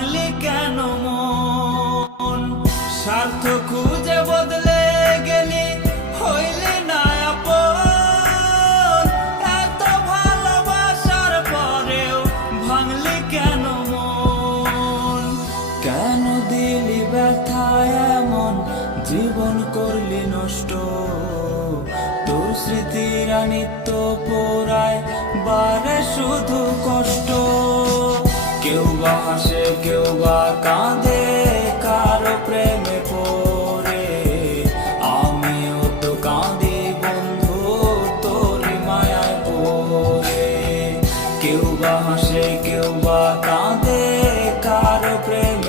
ভাঙলি কেন মন? স্বার্থ খুঁজে বদলে গেলি, হইলি না আপন। এত ভালোবাসার পরেও ভাঙলি কেন মন? কেন দিলি ব্যথা এমন, জীবন করলি নষ্ট? তোর স্মৃতিরা নিত্য পোড়ায়, বারে শুধু কষ্ট। কেউ বা হাসে, কেউ বা কাঁদে, কারো প্রেমে পড়ে। আমিও তো কাঁদি বন্ধু, তোর মায়ায় পড়ে। কেউ বা হাসে, কেউ বা কাঁদে, কারো প্রেমে